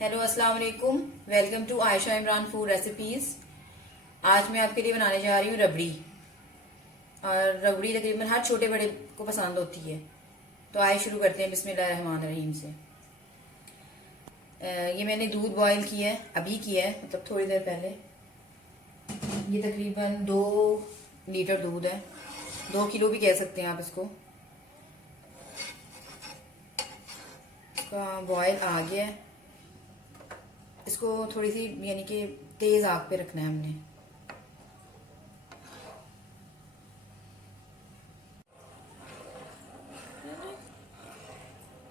Hello अस्सलाम वालेकुम। Welcome to Ayesha Imran food recipes. आज मैं आपके लिए बनाने जा रही हूँ रबड़ी। और रबड़ी तकरीबन हर छोटे बड़े को पसंद होती है। तो आइए शुरू करते हैं बिस्मिल्लाहिर्रहमानिर्रहीम से। ये मैंने दूध बॉईल किया है, अभी किया है, मतलब थोड़ी देर पहले। ये तकरीबन 2 लीटर दूध है, 2 किलो भी कह सकते हैं आप इसको। इसका बॉयल आ गया है। इसको थोड़ी सी यानी कि तेज आग पे रखना है हमने।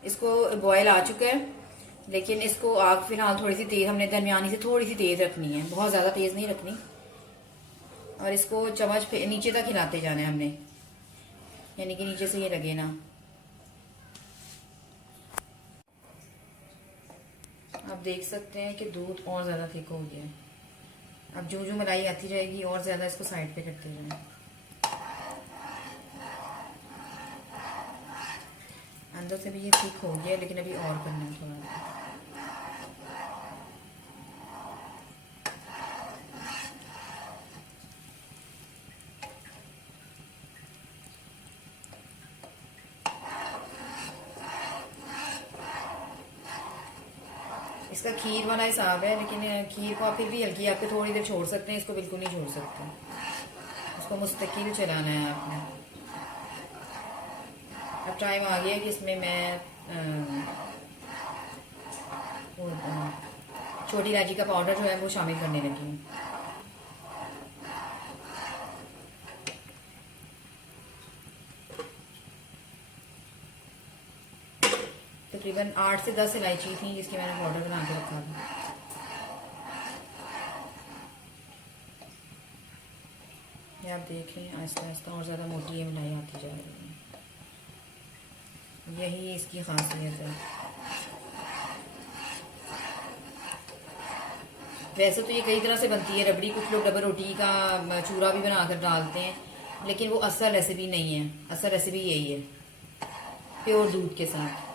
इसको बॉयल आ चुका है, लेकिन इसको आग फिलहाल थोड़ी सी तेज, हमने दरमियानी से थोड़ी सी तेज रखनी है, बहुत ज्यादा तेज नहीं रखनी। और इसको चम्मच नीचे तक हिलाते जाना है हमने, यानी कि नीचे से ये लगे ना। आप देख सकते हैं कि दूध और ज्यादा थिक हो गया है। अब जो जो मलाई आती जाएगी और ज्यादा इसको साइड पे करते जाए। अंदर से भी ये थिक हो गया, लेकिन अभी और करना है थोड़ा। इसका खीर वाला हिसाब है, लेकिन खीर को आप फिर भी हल्की आग पे थोड़ी देर छोड़ सकते हैं, इसको बिल्कुल नहीं छोड़ सकते। इसको मुस्तकिल चलाना है आपने। अब टाइम आ गया कि इसमें मैं छोटी इलायची का पाउडर जो है वो शामिल करने लगी हूँ। तकरीबन 8 से 10 इलायची थी जिसकी मैंने पाउडर बना के रखा था। ये आप देखें, आहिस्ता आहिस्ता और ज़्यादा मोटी मलाई आती जा रही है। यही इसकी खासियत है। वैसे तो ये कई तरह से बनती है रबड़ी। कुछ लोग डबल रोटी का चूरा भी बनाकर डालते हैं, लेकिन वो असल रेसिपी नहीं है। असल रेसिपी यही है, प्योर दूध के साथ।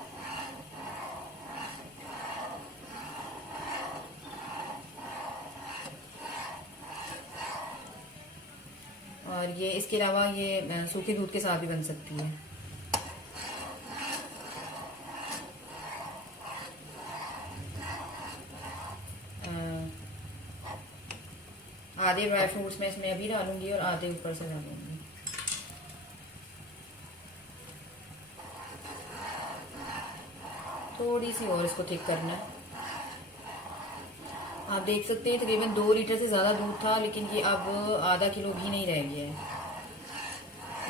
और ये इसके अलावा ये सूखे दूध के साथ भी बन सकती है। आधे ड्राई फ्रूट्स मैं इसमें अभी डालूंगी और आधे ऊपर से डालूंगी। थोड़ी सी और इसको थिक करना है। आप देख सकते हैं तकरीबन 2 लीटर से ज़्यादा दूध था, लेकिन ये अब आधा किलो भी नहीं रह गया है,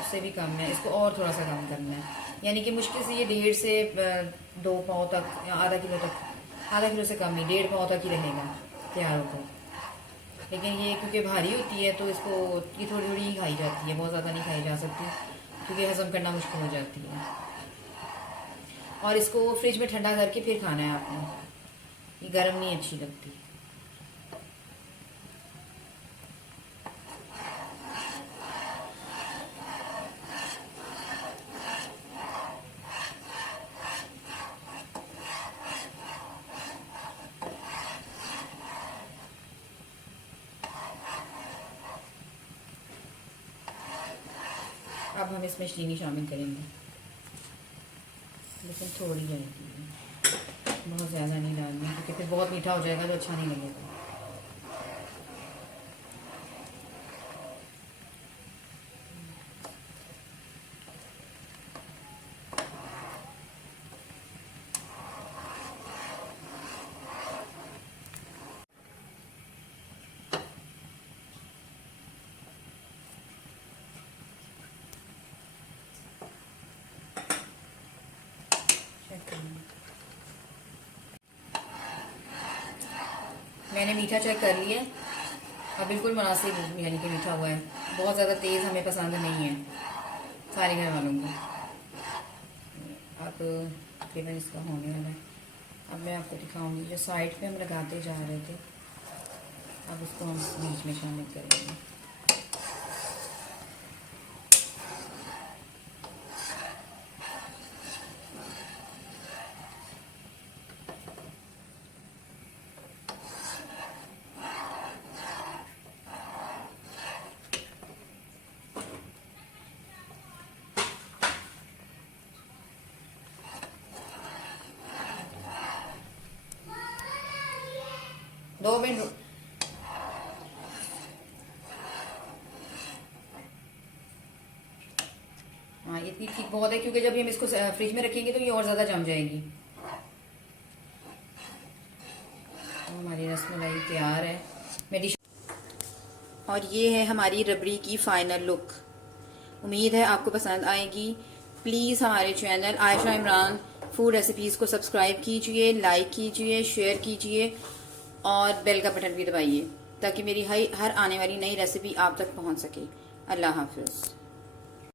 उससे भी कम है। इसको और थोड़ा सा कम करना है, यानी कि मुश्किल से ये 1.5 से 2 पाव तक या आधा किलो तक, आधा किलो से कम नहीं, 1.5 पाव तक ही रहेगा तैयार होकर। लेकिन ये क्योंकि भारी होती है तो इसको ये थोड़ी थोड़ी ही खाई जाती है, बहुत ज़्यादा नहीं खाई जा सकती, क्योंकि हजम करना मुश्किल हो जाती है। और इसको फ्रिज में ठंडा करके फिर खाना है आपने, ये गर्म नहीं अच्छी लगती। अब हम इसमें चीनी शामिल करेंगे, लेकिन थोड़ी जाएगी, बहुत ज़्यादा नहीं डालनी, क्योंकि फिर बहुत मीठा हो जाएगा तो अच्छा नहीं लगेगा। मैंने मीठा चेक कर लिया, अब बिल्कुल मुनासिब यानी कि मीठा हुआ है। बहुत ज़्यादा तेज़ हमें पसंद नहीं है सारे घर वालों को। अब तकरीबन इसका होने वाला है। अब मैं आपको दिखाऊंगी, जो साइड पे हम लगाते जा रहे थे, अब इसको हम बीच में शामिल करेंगे। मिनट। हाँ इतनी ठीक बहुत है, क्योंकि जब हम इसको फ्रिज में रखेंगे तो ये और ज़्यादा जम जाएगी। तो हमारी रसमलाई तैयार है। मैं डिश और ये है हमारी रबड़ी की फाइनल लुक। उम्मीद है आपको पसंद आएगी। प्लीज़ हमारे channel Ayesha Imran food recipes को सब्सक्राइब कीजिए, लाइक कीजिए, शेयर कीजिए और बेल का बटन भी दबाइए ताकि मेरी हर आने वाली नई रेसिपी आप तक पहुंच सके। अल्लाह हाफिज़।